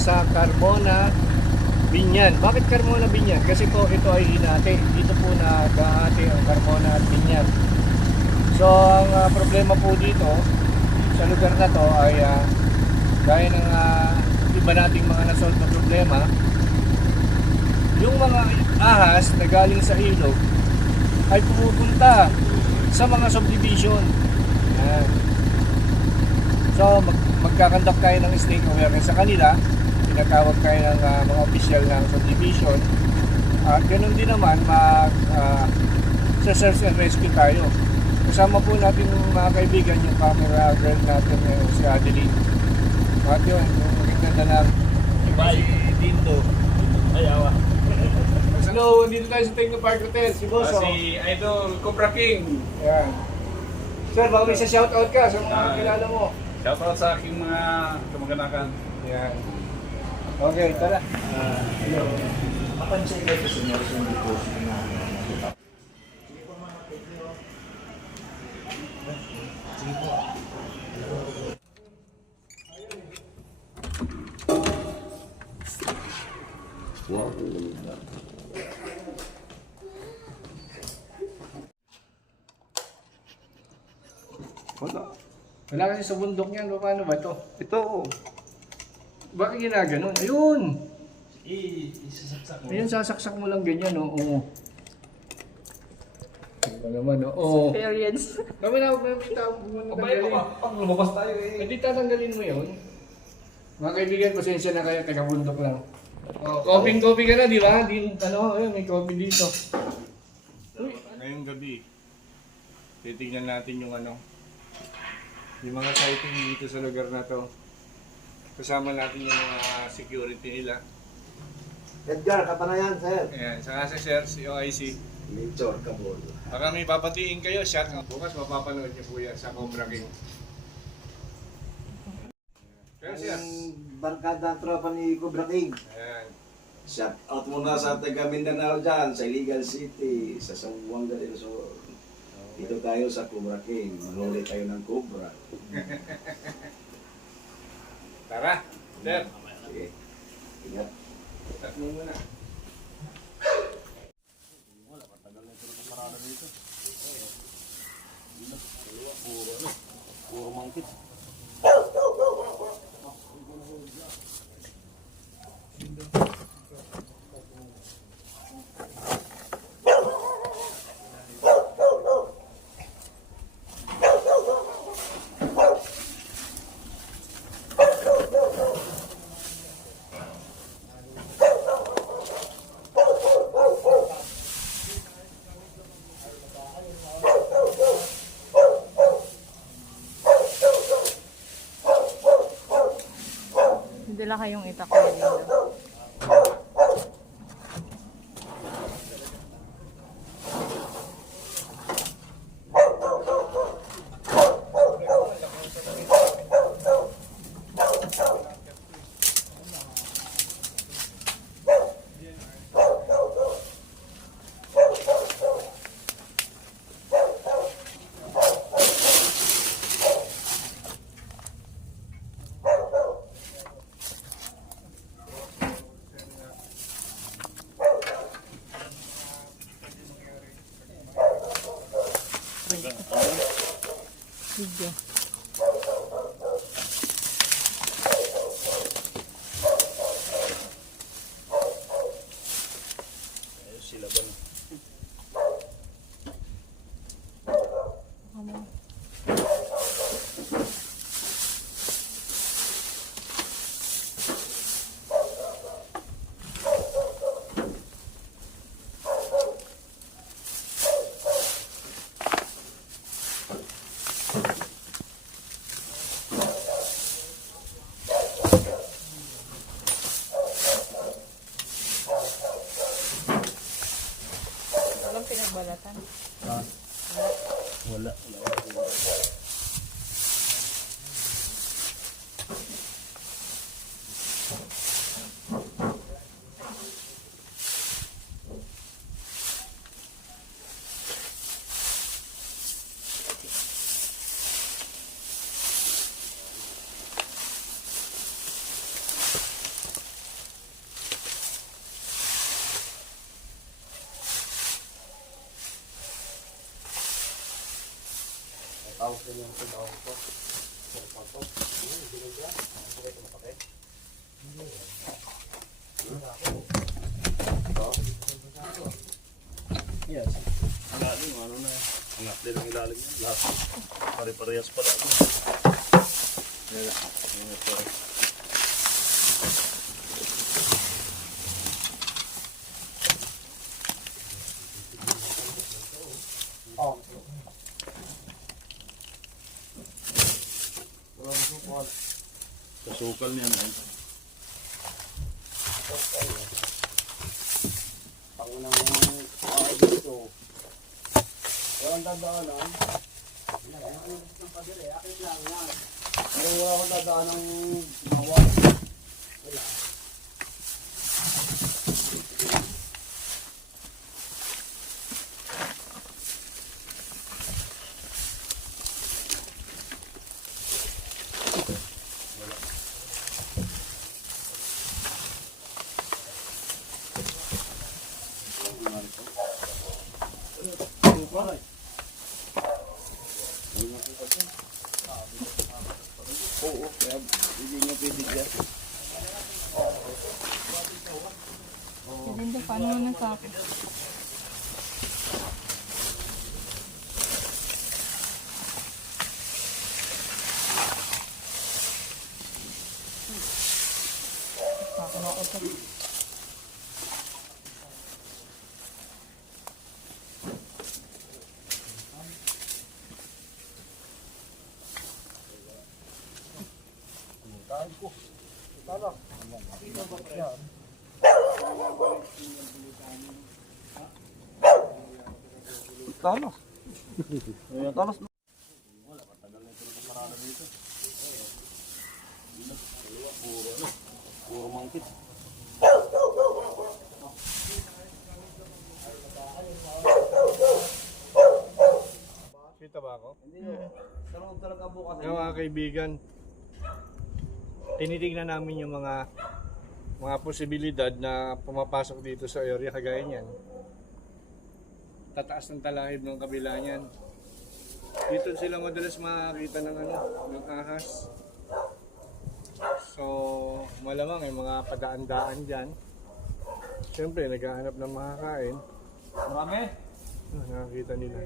sa Carmona, Binyan. Bakit Carmona, Binyan? Kasi po ito ay hinati. Dito po nag-ahati ang Carmona at Binyan. So ang problema po dito sa lugar na to ay gaya ng iba nating mga nasolve na problema, yung mga ahas na galing sa ilog ay pumupunta sa mga subdivision. Yan. So magkakandak tayo ng state awareness sa kanila, tinatawag tayo ng mga official ng subdivision, at ganun din naman sa search and rescue tayo. Kasama po natin yung mga kaibigan, yung camera girl natin, si Adeline. At yun, yung maganda na si Dindo. Ayawa. Hello, dito tayo sa Technopark Hotel, si Boss. Si Idol Cobra King. Yan. Sir, baka may shoutout ka sa mga kilala mo. Shoutout sa aking mga kamag-anakan. Yan. Okay, tara. Hello. Mapansin kayo sa nursing report na nakita. Sige po mga kapatid. Sige po. Wow. Wala kasi sa bundok niyan. Paano ba ito? Ito. Bakit ginaganon? Ayun! Isasaksak mo. Ayun, sasaksak mo lang ganyan, oo. Ano naman, oo. Experience. Kami na, may tao Pabay ko pag lumabas tayo Hindi tatanggalin mo yun. Mga kaibigan, pasensya na kayo, taga bundok lang. Oh, coffee ka na, di ba? Ayun, may coffee dito. Ngayong gabi, titignan natin yung yung mga sighting dito sa lugar na to. Kasama natin yung mga security nila. Edgar, kapanayan, sir. Ayan, saka si Sir, si OIC. Major Kabul. Baka may papatiin kayo, shot nga. Bukas mapapanood niyo po yan sa Cobra King. Pero Sir, Ang barkada tropa ni Cobra King. ayan. Shout out muna sa taga Mindanao dyan, sa Iligan City, sa Zamboanga del Sur. Dito tayo sa Cobra King, manghuli tayo ng cobra. Tara, Sir. Sige, ingat. Shot mo muna. Puro mangkit. Hindi lang kayong itakot dito. Video. Sila ba na? Ano? Walang pinagbalatan. Wala. Yes. Ilalim, ano na. Angat din ang ilalim yan. Lahat. Pare-parehas pala. Kasukal niyan ay. Hindi, paano mo nagkakit? Talos. Talos. Puro mangkit. Kita ba ako? Sarap talaga bukas. Yung mga kaibigan, tinitingnan namin yung mga posibilidad na pumapasok dito sa area kagaya niyan. Tataas ng talahib ng kabila niyan. Dito sila madalas makakita ng ahas. So, malamang may mga padaan-daan dyan. Siyempre, naghahanap ng makakain. Marami? Nakakita nila.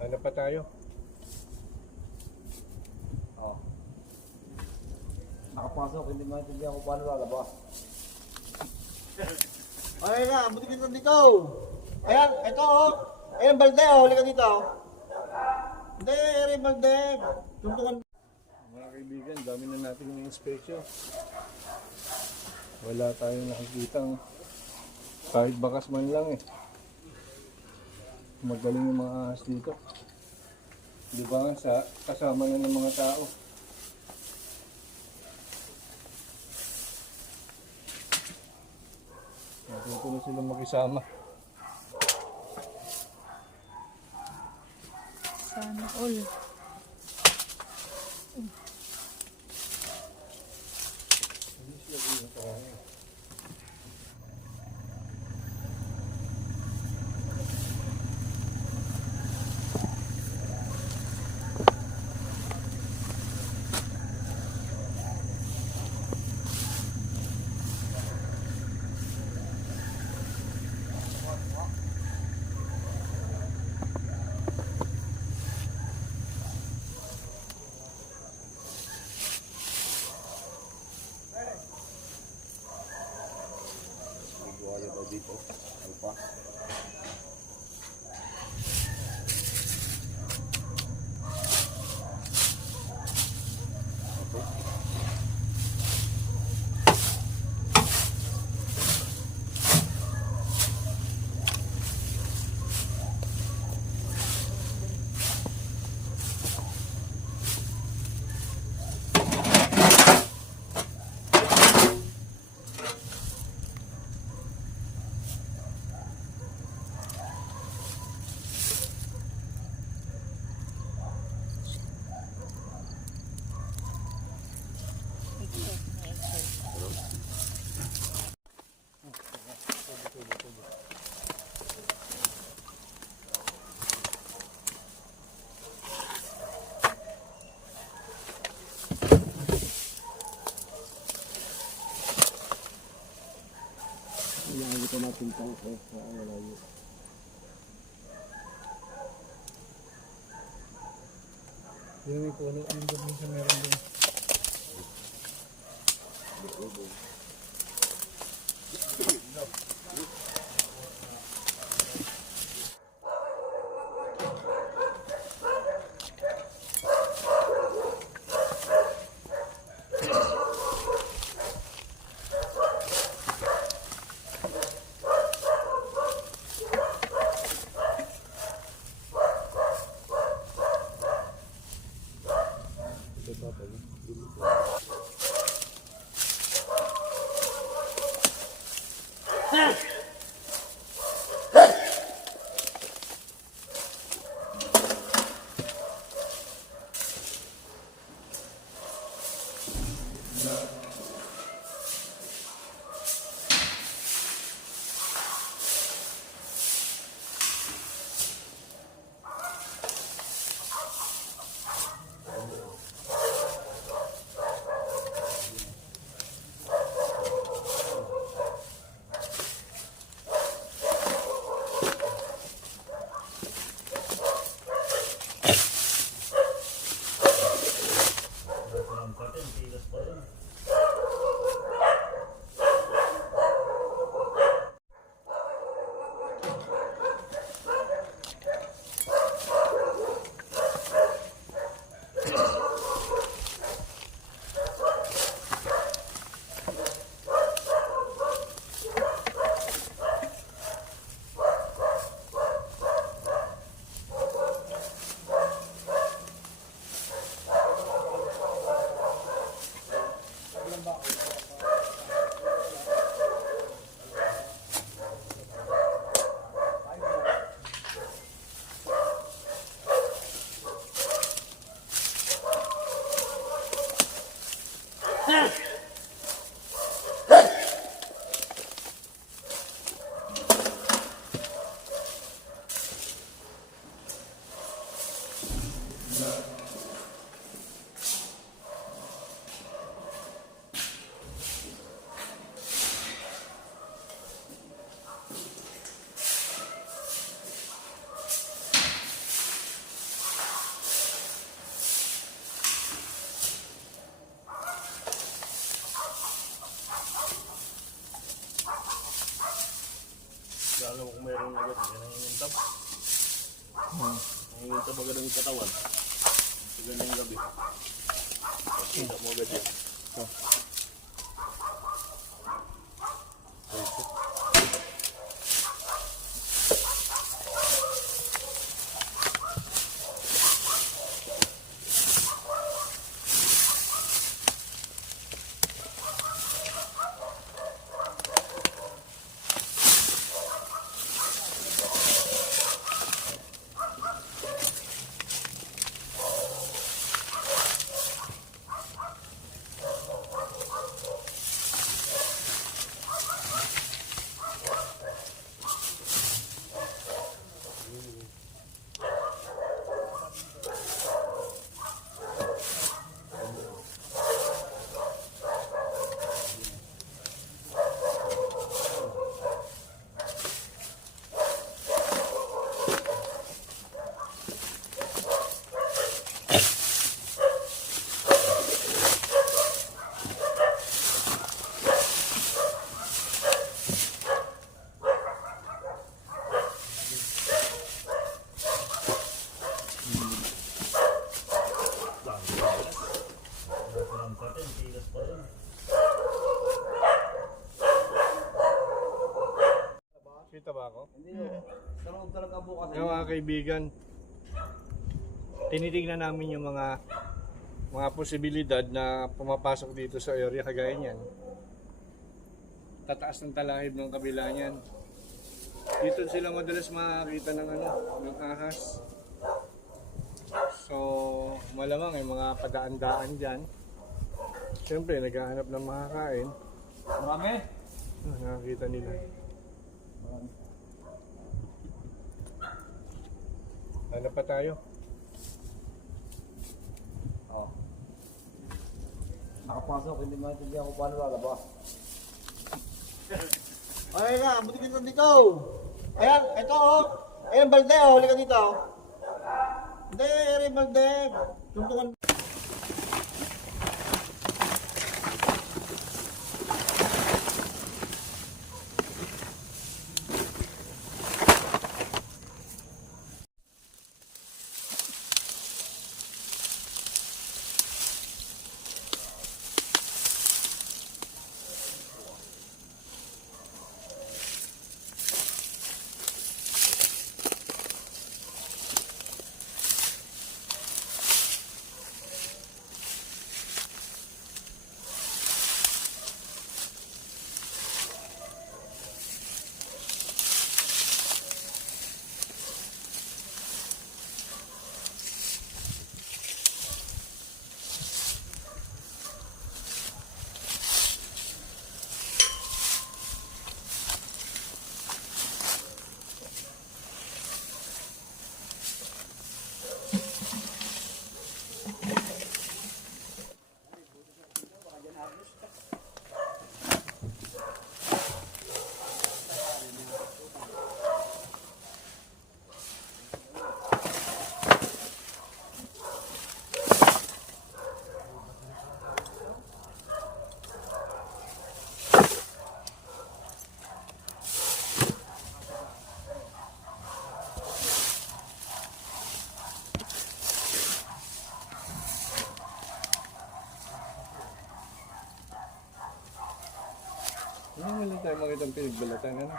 Hanap pa tayo. Oo. Nakapasok, hindi maintindihan ko paano lalabas. Ay na, buti kita dito. Ayan, ito oh. Ayan, balde oh, halika dito. Hindi, eri balde. Tuntungan. Mga kaibigan, dami na natin yung inspection. Wala tayong nakikitang kahit bakas man lang eh. Magaling yung mga ahas dito. Di ba nga kasama na ng mga tao. Natuto na silang makisama. Sana all. Dito natin tang wala yun. Yung may puno, yung doon sa meron doon. Lalo kung mayroong agad, yan ang intab. Ang intab agad ang katawan. Sa ganyang gabi. Pagkita mo agad yan. Kita ba ako? Hindi o. Sa loob talaga bukas. Yung mga kaibigan, tinitingnan namin yung mga posibilidad na pumapasok dito sa area kagaya niyan. Tataas ng talahib ng kabila niyan. Dito sila madalas makakita ng ahas. So, malamang may mga padaan-daan dyan. Siyempre, naghahanap ng makakain. Marami? Nakakita nila. Ano pa tayo? Oo. Nakapasok, hindi maintindihan ko paano lalabas. Ay na, buti kita dito. Ayan, ito oh. Ayan, balde oh, halika dito. Hindi, ere balde. Tuntungan. Ano lang tayo makita ang pinagbalatan, ano?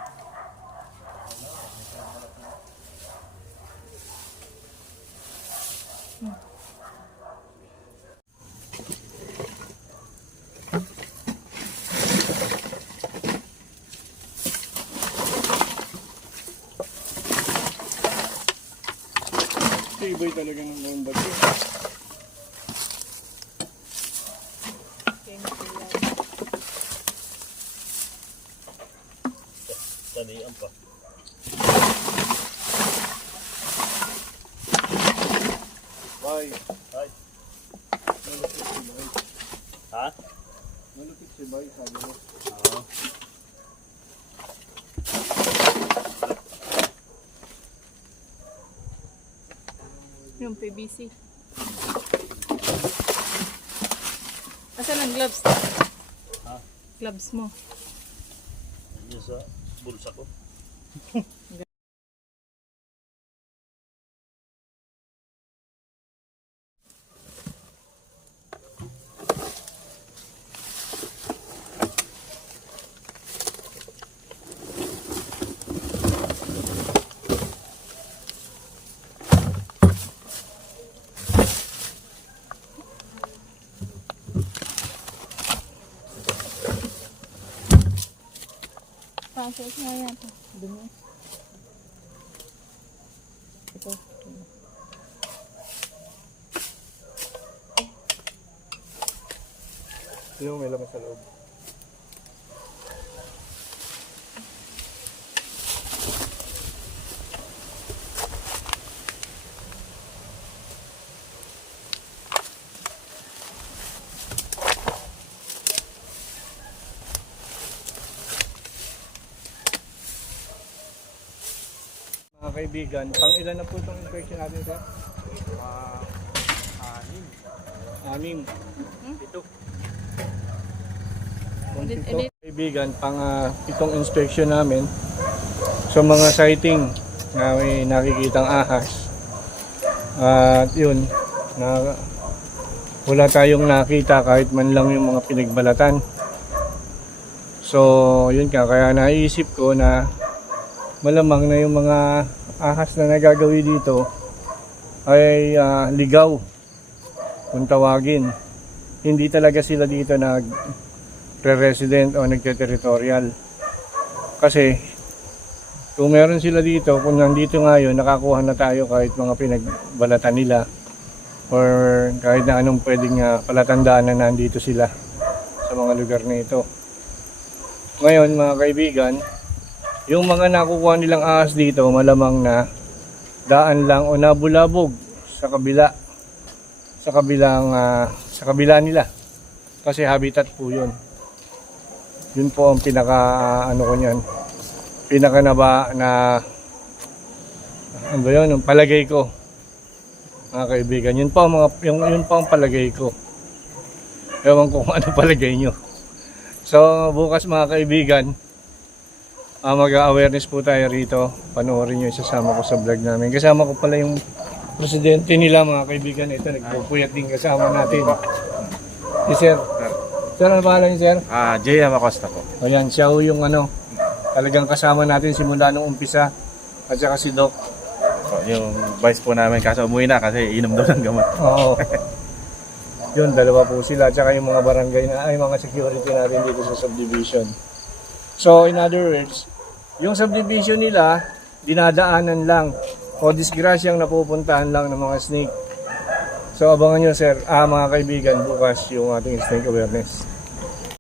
Tibay talaga ng mga bato. Tanian pa. Bay, Ay. malupit si Bay. Ha? Malupit si Bay, sabi mo. Oo. Yung PVC. Asan ang gloves? Ha? Gloves mo. Yun sa bulsa ko. Pasok na yan. Dumi. Ito. Yung may laman sa loob. Mga kaibigan, pang ilan na po itong inspection natin, sir? Anim. Ito. Ulit, Ito, ulit. kaibigan, pang itong inspection namin sa mga sighting na may nakikitang ahas. At yun, na wala tayong nakita kahit man lang yung mga pinagbalatan. So, yun ka, kaya naisip ko na malamang na yung mga ahas na nagagawi dito ay ligaw kung tawagin. Hindi talaga sila dito nag-resident o nagte-territorial. Kasi kung meron sila dito, kung nandito ngayon, nakakuha na tayo kahit mga pinagbalatan nila or kahit na anong pwedeng palatandaan na nandito sila sa mga lugar na ito. Ngayon mga kaibigan, yung mga nakukuha nilang ahas dito, malamang na daan lang o nabulabog sa kabila, sa kabila nila. Kasi habitat po yun. Yun po ang pinaka ano ko niyan. pinakanaba na ano ba yun, yung palagay ko mga kaibigan, yun pa ang palagay ko. Ewan ko kung ano palagay nyo. So bukas mga kaibigan, mag-awareness po tayo rito. Panoorin nyo, isasama ko sa vlog namin. Kasama ko pala yung presidente nila mga kaibigan. Ito, nagpupuyat din kasama natin. Si Sir. Sir, ano pangalan niyo, Sir? J.M. Acosta po. O yan, siya yung talagang kasama natin simula nung umpisa. At saka si Doc. Yung vice po namin, kaso umuwi na kasi inom daw ng gamot. Oo. Yun, dalawa po sila. At saka yung mga barangay mga security natin dito sa subdivision. So, in other words, yung subdivision nila, dinadaanan lang o disgrasyang napupuntahan lang ng mga snake. So, abangan nyo, sir, mga kaibigan, bukas yung ating snake awareness.